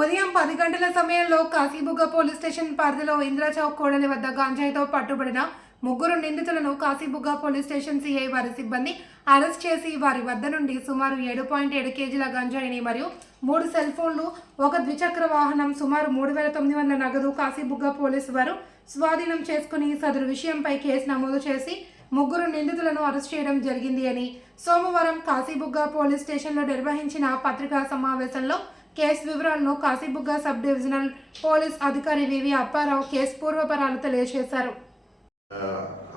ఉదయం 10 గంటల సమయంలో కాశీబుగ్గ పోలీస్ స్టేషన్ పరిధిలో ఇంద్రచౌక్ కూడలి వద్ద గాంజాయితో పట్టుబడిన ముగ్గురు నిందితులను కాశీబుగ్గ పోలీస్ స్టేషన్ సిఐ వారి సిబ్బంది అరెస్ట్ చేసి వారి వద్ద నుండి సుమారు 7.7 కేజీల గంజాయిని మరియు 3 సెల్ ఫోన్లు, ఒక ద్విచక్ర వాహనం, సుమారు 3,900 నగదు కాశీబుగ్గ పోలీసు వారు స్వాధీనం చేసుకుని సదరు విషయంపై కేసు నమోదు చేసి ముగ్గురు నిందితులను అరెస్ట్ చేయడం జరిగింది అని సోమవారం కాశీబుగ్గ పోలీస్ స్టేషన్లో నిర్వహించిన పత్రికా సమావేశంలో కేసు వివరాలను కాశీబుగ్గ సబ్ డివిజనల్ పోలీస్ అధికారి వివి అప్పారావు కేసు పూర్వపరాలు తెలియజేశారు.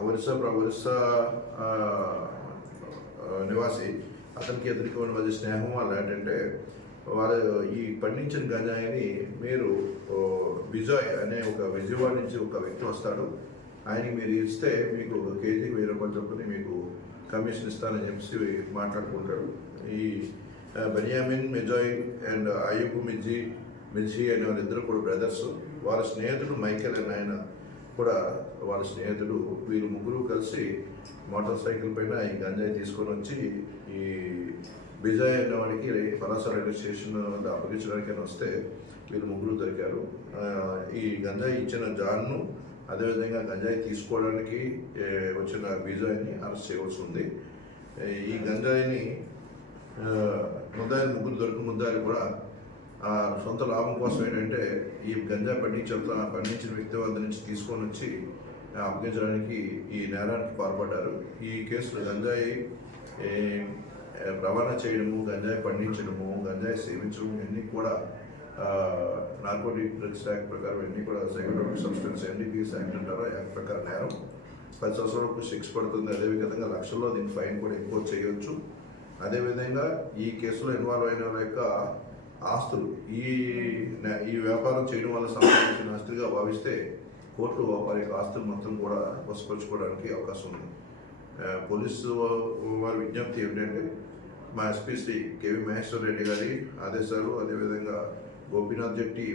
ఒరిస్సా నివాసి అతనికి ఎదుర్కొన్న మధ్య స్నేహం వల్ల ఏంటంటే వాళ్ళు ఈ పండించిన గంజాయిని మీరు విజయ్ అనే ఒక విజయవాడ నుంచి ఒక వ్యక్తి వస్తాడు, ఆయనకి మీరు ఇస్తే మీకు ఒక కేజీకి 1000 రూపాయలు చొప్పున మీకు కమిషన్ ఇస్తానని చెప్పి మాట్లాడుకుంటాడు. ఈ బెన్యామిన్ మెజాయ్ అండ్ అయ్యూబ్ మిర్జీ అనే వాళ్ళిద్దరు కూడా బ్రదర్స్. వాళ్ళ స్నేహితుడు మైకేల్ అనే ఆయన కూడా వాళ్ళ స్నేహితుడు. వీళ్ళు ముగ్గురు కలిసి మోటార్ సైకిల్ పైన ఈ గంజాయి తీసుకొని వచ్చి ఈ బిజాయ్ అనే వాడికి పలాస రైల్వే స్టేషన్ వద్ద అప్పగించడానికి వస్తే వీళ్ళు ముగ్గురు దొరికారు. ఈ గంజాయి ఇచ్చిన జాన్ను, అదేవిధంగా గంజాయి తీసుకోవడానికి వచ్చిన బిజాయ్ని అరెస్ట్ చేయవలసి ఉంది. ఈ గంజాయిని ముద్దాయిలు ముగ్గురు దొరికిన ముద్దాయిలు కూడా సొంత లాభం కోసం ఏంటంటే ఈ గంజాయి పండించిన వ్యక్తి వద్ద నుంచి తీసుకొని వచ్చి అప్పగించడానికి ఈ నేరానికి పాల్పడ్డారు. ఈ కేసులో గంజాయి రవాణా చేయడము, గంజాయి పండించడము, గంజాయి సేవించడం ఇవన్నీ కూడా నార్కోటిక్ డ్రగ్స్ యాక్ట్ ప్రకారం ఇవన్నీ కూడా సైకోట్రోపిక్ సబ్స్టెన్స్ NDPS యాక్ట్ అంటారు. యాక్ట్ ప్రకారం నేరం 10 సంవత్సరాల వరకు శిక్ష పడుతుంది. అదేవిధంగా లక్షల్లో దీని ఫైన్ కూడా ఇంపోజ్ చేయవచ్చు. అదేవిధంగా ఈ కేసులో ఇన్వాల్వ్ అయిన వాళ్ళ యొక్క ఆస్తులు ఈ వ్యాపారం చేయడం వల్ల సంబంధించిన ఆస్తులుగా భావిస్తే కోర్టు వారి యొక్క ఆస్తులు మొత్తం కూడా వసపరుచుకోవడానికి అవకాశం ఉంది. పోలీసు వారి విజ్ఞప్తి ఏమిటంటే మా ఎస్పీ శ్రీ కేవీ మహేశ్వర్ రెడ్డి గారి ఆదేశాలు, అదేవిధంగా గోపీనాథ్ జెట్టి